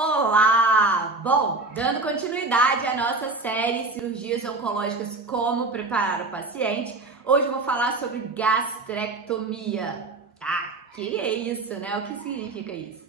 Olá! Bom, dando continuidade à nossa série Cirurgias Oncológicas, como preparar o paciente, hoje eu vou falar sobre gastrectomia. Que é isso, né? O que significa isso?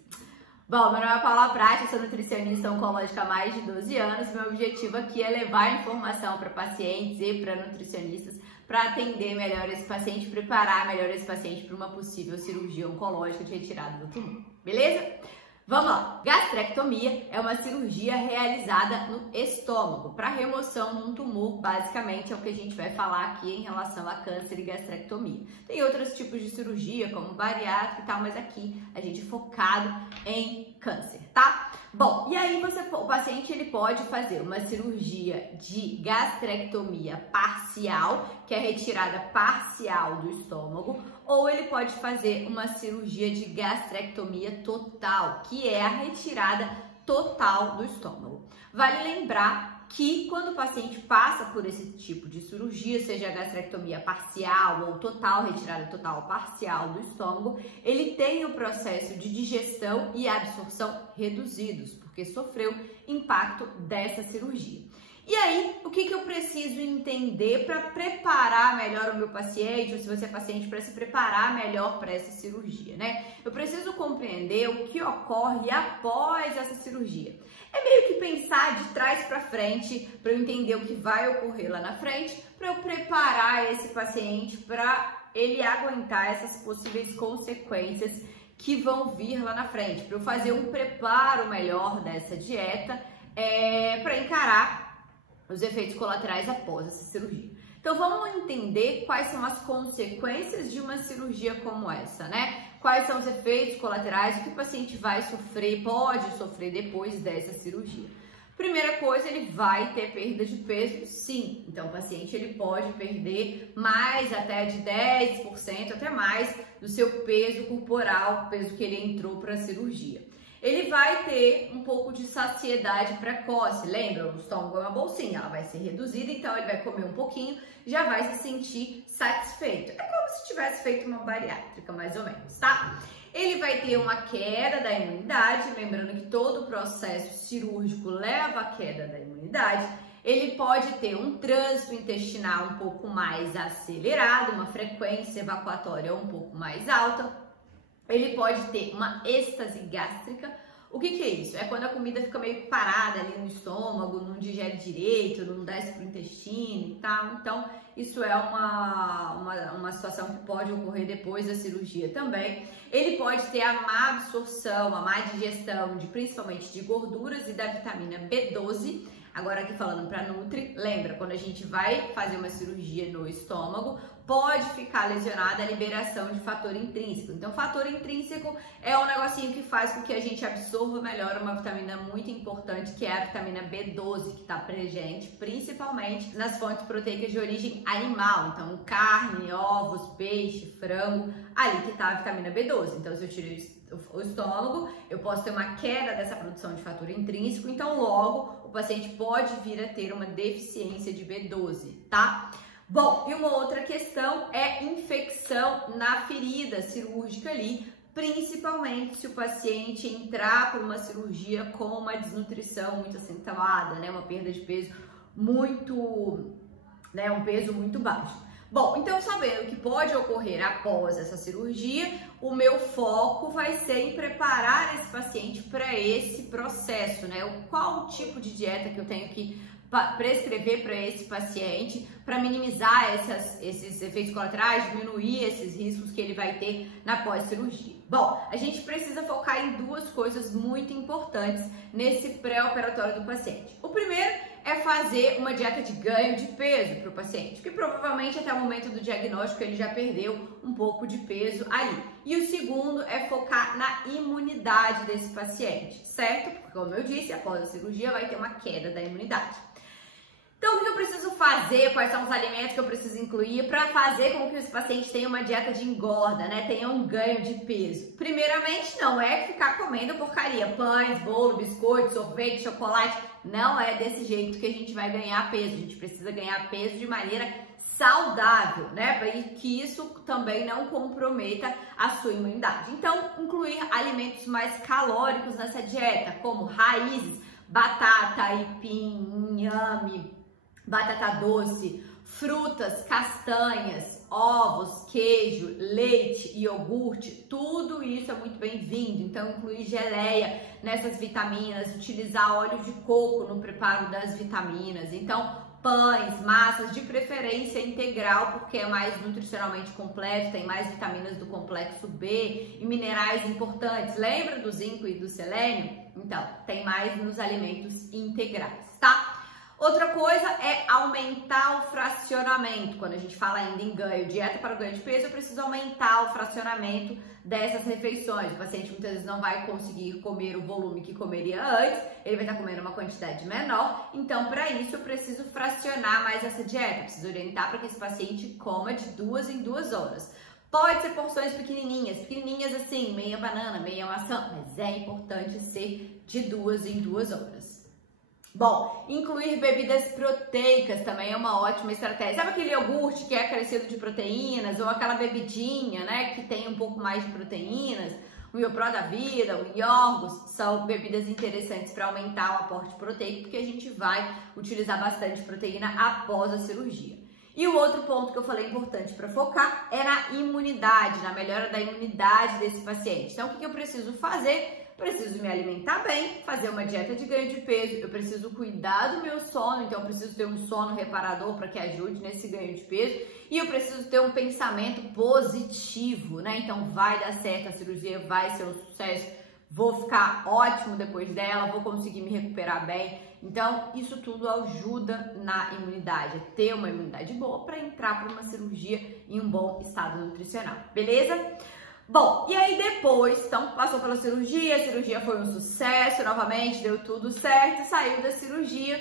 Bom, meu nome é Paula Prati, eu sou nutricionista oncológica há mais de 12 anos. Meu objetivo aqui é levar informação para pacientes e para nutricionistas para atender melhor esse paciente, preparar melhor esse paciente para uma possível cirurgia oncológica de retirada do tumor. Beleza? Vamos lá! Gastrectomia é uma cirurgia realizada no estômago para remoção de um tumor, basicamente é o que a gente vai falar aqui em relação a câncer e gastrectomia. Tem outros tipos de cirurgia, como bariátrica e tal, mas aqui a gente é focado em câncer, tá? Bom, e aí o paciente ele pode fazer uma cirurgia de gastrectomia parcial, que é retirada parcial do estômago, ou ele pode fazer uma cirurgia de gastrectomia total, que é a retirada total do estômago. Vale lembrar que quando o paciente passa por esse tipo de cirurgia, seja a gastrectomia parcial ou total, retirada total ou parcial do estômago, ele tem o processo de digestão e absorção reduzidos, porque sofreu impacto dessa cirurgia. E aí, o que eu preciso entender para preparar melhor o meu paciente, ou se você é paciente, para se preparar melhor para essa cirurgia, né? Eu preciso compreender o que ocorre após essa cirurgia. É meio que pensar de trás para frente, para eu entender o que vai ocorrer lá na frente, para eu preparar esse paciente para ele aguentar essas possíveis consequências que vão vir lá na frente, para eu fazer um preparo melhor dessa dieta, para encarar os efeitos colaterais após essa cirurgia. Então vamos entender quais são as consequências de uma cirurgia como essa, né? Quais são os efeitos colaterais, o que o paciente vai sofrer, pode sofrer depois dessa cirurgia. Primeira coisa, ele vai ter perda de peso, sim. Então o paciente ele pode perder mais até de 10%, até mais do seu peso corporal, peso que ele entrou para a cirurgia. Ele vai ter um pouco de saciedade precoce, lembra? O estômago é uma bolsinha, ela vai ser reduzida, então ele vai comer um pouquinho, já vai se sentir satisfeito. É como se tivesse feito uma bariátrica, mais ou menos, tá? Ele vai ter uma queda da imunidade, lembrando que todo o processo cirúrgico leva à queda da imunidade. Ele pode ter um trânsito intestinal um pouco mais acelerado, uma frequência evacuatória um pouco mais alta. Ele pode ter uma êxtase gástrica. O que é isso? É quando a comida fica meio parada ali no estômago, não digere direito, não desce para o intestino e tal. Então, isso é uma situação que pode ocorrer depois da cirurgia também. Ele pode ter a má absorção, a má digestão, principalmente de gorduras e da vitamina B12. Agora aqui falando para Nutri, lembra, quando a gente vai fazer uma cirurgia no estômago, pode ficar lesionada a liberação de fator intrínseco. Então, fator intrínseco é um negocinho que faz com que a gente absorva melhor uma vitamina muito importante, que é a vitamina B12, que está presente principalmente nas fontes proteicas de origem animal. Então, carne, ovos, peixe, frango, ali que está a vitamina B12. Então, se eu tiro o estômago, eu posso ter uma queda dessa produção de fator intrínseco, então logo o paciente pode vir a ter uma deficiência de B12, tá? Bom, e uma outra questão é infecção na ferida cirúrgica ali, principalmente se o paciente entrar por uma cirurgia com uma desnutrição muito acentuada, né, uma perda de peso muito, né, um peso muito baixo. Bom, então sabendo o que pode ocorrer após essa cirurgia, o meu foco vai ser em preparar esse paciente para esse processo, né? Qual o tipo de dieta que eu tenho que prescrever para esse paciente para minimizar esses efeitos colaterais, diminuir esses riscos que ele vai ter na pós-cirurgia. Bom, a gente precisa focar em duas coisas muito importantes nesse pré-operatório do paciente. O primeiro é fazer uma dieta de ganho de peso para o paciente, que provavelmente até o momento do diagnóstico ele já perdeu um pouco de peso ali. E o segundo é focar na imunidade desse paciente, certo? Porque, como eu disse, após a cirurgia vai ter uma queda da imunidade. Então, o que eu preciso fazer? Quais são os alimentos que eu preciso incluir para fazer com que esse paciente tenha uma dieta de engorda, né? Tenha um ganho de peso? Primeiramente, não é ficar comendo porcaria, pães, bolo, biscoito, sorvete, chocolate. Não é desse jeito que a gente vai ganhar peso. A gente precisa ganhar peso de maneira saudável, né? Para que isso também não comprometa a sua imunidade. Então, incluir alimentos mais calóricos nessa dieta, como raízes, batata, aipim, inhame, batata doce, frutas, castanhas, ovos, queijo, leite, iogurte, tudo isso é muito bem-vindo. Então, incluir geleia nessas vitaminas, utilizar óleo de coco no preparo das vitaminas. Então, pães, massas, de preferência integral, porque é mais nutricionalmente completo, tem mais vitaminas do complexo B e minerais importantes. Lembra do zinco e do selênio? Então, tem mais nos alimentos integrais, tá? Outra coisa é aumentar o fracionamento. Quando a gente fala ainda em ganho, dieta para o ganho de peso, eu preciso aumentar o fracionamento dessas refeições. O paciente muitas vezes não vai conseguir comer o volume que comeria antes, ele vai estar comendo uma quantidade menor. Então, para isso, eu preciso fracionar mais essa dieta. Eu preciso orientar para que esse paciente coma de 2 em 2 horas. Pode ser porções pequenininhas assim, meia banana, meia maçã, mas é importante ser de 2 em 2 horas. Bom, incluir bebidas proteicas também é uma ótima estratégia. Sabe aquele iogurte que é acrescido de proteínas ou aquela bebidinha, né, que tem um pouco mais de proteínas? O Iopró da vida, o Iorgos, são bebidas interessantes para aumentar o aporte proteico, porque a gente vai utilizar bastante proteína após a cirurgia. E o outro ponto que eu falei importante para focar é na imunidade, na melhora da imunidade desse paciente. Então, o que eu preciso fazer? Preciso me alimentar bem, fazer uma dieta de ganho de peso, eu preciso cuidar do meu sono, então eu preciso ter um sono reparador para que ajude nesse ganho de peso e eu preciso ter um pensamento positivo, né? Então vai dar certo, a cirurgia vai ser um sucesso, vou ficar ótimo depois dela, vou conseguir me recuperar bem. Então isso tudo ajuda na imunidade, é ter uma imunidade boa para entrar para uma cirurgia em um bom estado nutricional, beleza? Bom, e aí depois, então, passou pela cirurgia, a cirurgia foi um sucesso, novamente, deu tudo certo, saiu da cirurgia.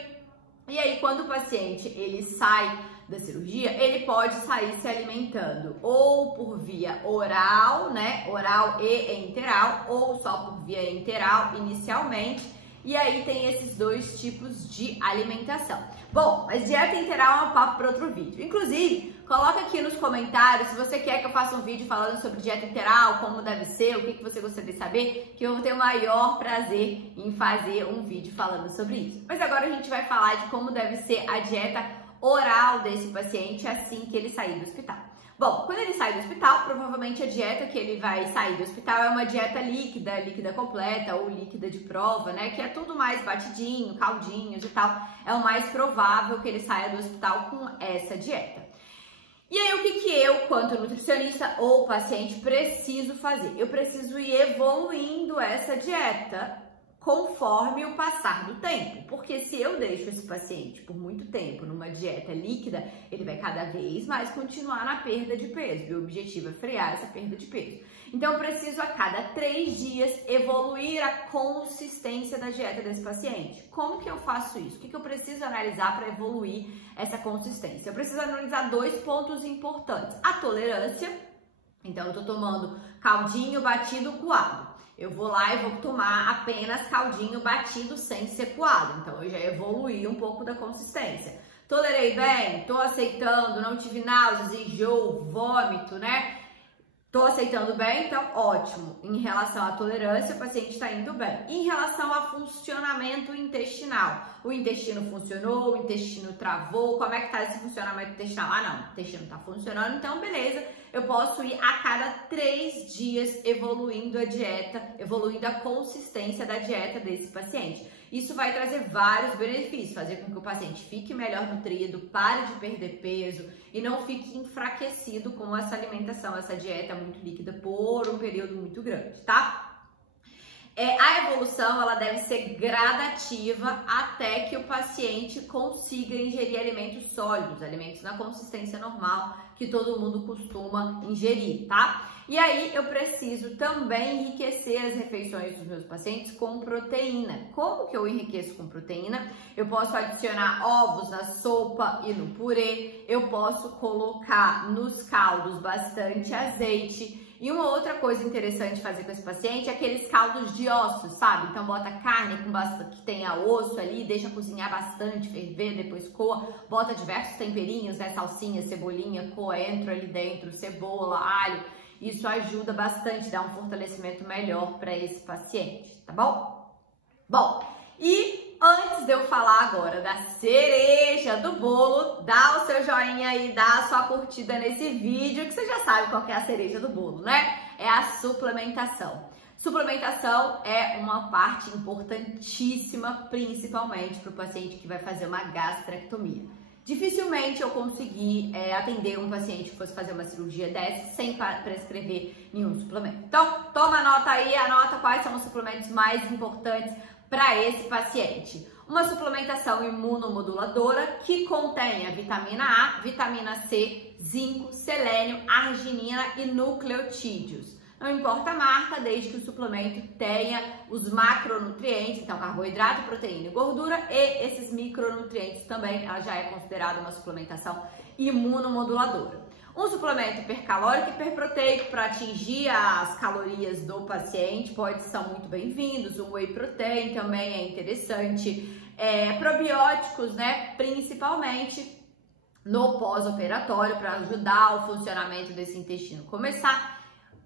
E aí, quando o paciente, ele sai da cirurgia, ele pode sair se alimentando ou por via oral, né, oral e enteral, ou só por via enteral inicialmente. E aí tem esses dois tipos de alimentação. Bom, mas dieta enteral é um papo para outro vídeo. Inclusive, coloca aqui nos comentários se você quer que eu faça um vídeo falando sobre dieta enteral, como deve ser, o que você gostaria de saber, que eu vou ter o maior prazer em fazer um vídeo falando sobre isso. Mas agora a gente vai falar de como deve ser a dieta oral desse paciente assim que ele sair do hospital. Bom, quando ele sai do hospital, provavelmente a dieta que ele vai sair do hospital é uma dieta líquida, líquida completa ou líquida de prova, né? Que é tudo mais batidinho, caldinhos e tal. É o mais provável que ele saia do hospital com essa dieta. E aí, o que eu, quanto nutricionista ou paciente, preciso fazer? Eu preciso ir evoluindo essa dieta conforme o passar do tempo, porque se eu deixo esse paciente por muito tempo numa dieta líquida, ele vai cada vez mais continuar na perda de peso, e o objetivo é frear essa perda de peso. Então, eu preciso a cada 3 dias evoluir a consistência da dieta desse paciente. Como que eu faço isso? O que eu preciso analisar para evoluir essa consistência? Eu preciso analisar 2 pontos importantes. A tolerância, então eu tô tomando caldinho batido coado. Eu vou lá e vou tomar apenas caldinho batido sem ser coado. Então, eu já evoluí um pouco da consistência. Tolerei bem? Tô aceitando, não tive náuseas, enjoo, vômito, né? Tô aceitando bem, então ótimo. Em relação à tolerância, o paciente está indo bem. Em relação ao funcionamento intestinal, o intestino funcionou, o intestino travou, como é que tá esse funcionamento intestinal? Ah, não, o intestino tá funcionando, então beleza. Eu posso ir a cada 3 dias evoluindo a dieta, evoluindo a consistência da dieta desse paciente. Isso vai trazer vários benefícios, fazer com que o paciente fique melhor nutrido, pare de perder peso e não fique enfraquecido com essa alimentação, essa dieta muito líquida por um período muito grande, tá? A evolução, ela deve ser gradativa até que o paciente consiga ingerir alimentos sólidos, alimentos na consistência normal que todo mundo costuma ingerir, tá? E aí eu preciso também enriquecer as refeições dos meus pacientes com proteína. Como que eu enriqueço com proteína? Eu posso adicionar ovos na sopa e no purê, eu posso colocar nos caldos bastante azeite, E uma outra coisa interessante de fazer com esse paciente é aqueles caldos de ossos, sabe? Então bota carne que tenha osso ali, deixa cozinhar bastante, ferver, depois coa, bota diversos temperinhos, né? Salsinha, cebolinha, coentro ali dentro, cebola, alho. Isso ajuda bastante, dá um fortalecimento melhor para esse paciente, tá bom? Bom, e antes de eu falar agora da cereja do bolo, dá o seu joinha aí, dá a sua curtida nesse vídeo, que você já sabe qual que é a cereja do bolo, né? É a suplementação. Suplementação é uma parte importantíssima, principalmente para o paciente que vai fazer uma gastrectomia. Dificilmente eu consegui atender um paciente que fosse fazer uma cirurgia dessa sem prescrever nenhum suplemento. Então, toma nota aí, anota quais são os suplementos mais importantes para esse paciente. Uma suplementação imunomoduladora que contenha vitamina A, vitamina C, zinco, selênio, arginina e nucleotídeos. Não importa a marca, desde que o suplemento tenha os macronutrientes, então carboidrato, proteína e gordura, e esses micronutrientes também, ela já é considerada uma suplementação imunomoduladora. Um suplemento hipercalórico e hiperproteico para atingir as calorias do paciente são muito bem-vindos. Um whey protein também é interessante. Probióticos, né? Principalmente no pós-operatório para ajudar o funcionamento desse intestino começar.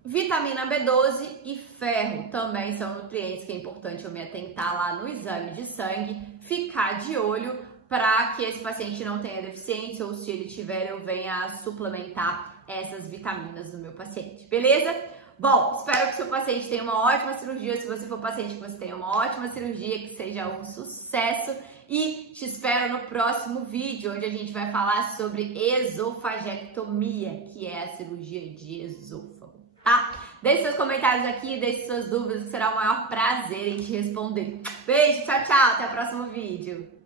Vitamina B12 e ferro também são nutrientes que é importante eu me atentar lá no exame de sangue, ficar de olho para que esse paciente não tenha deficiência ou se ele tiver eu venha a suplementar essas vitaminas no meu paciente, beleza? Bom, espero que o seu paciente tenha uma ótima cirurgia, se você for paciente que você tenha uma ótima cirurgia, que seja um sucesso e te espero no próximo vídeo onde a gente vai falar sobre esofagectomia, que é a cirurgia de esôfago. Tá? Deixe seus comentários aqui, deixe suas dúvidas, que será o maior prazer em te responder. Beijo, tchau, tchau, até o próximo vídeo.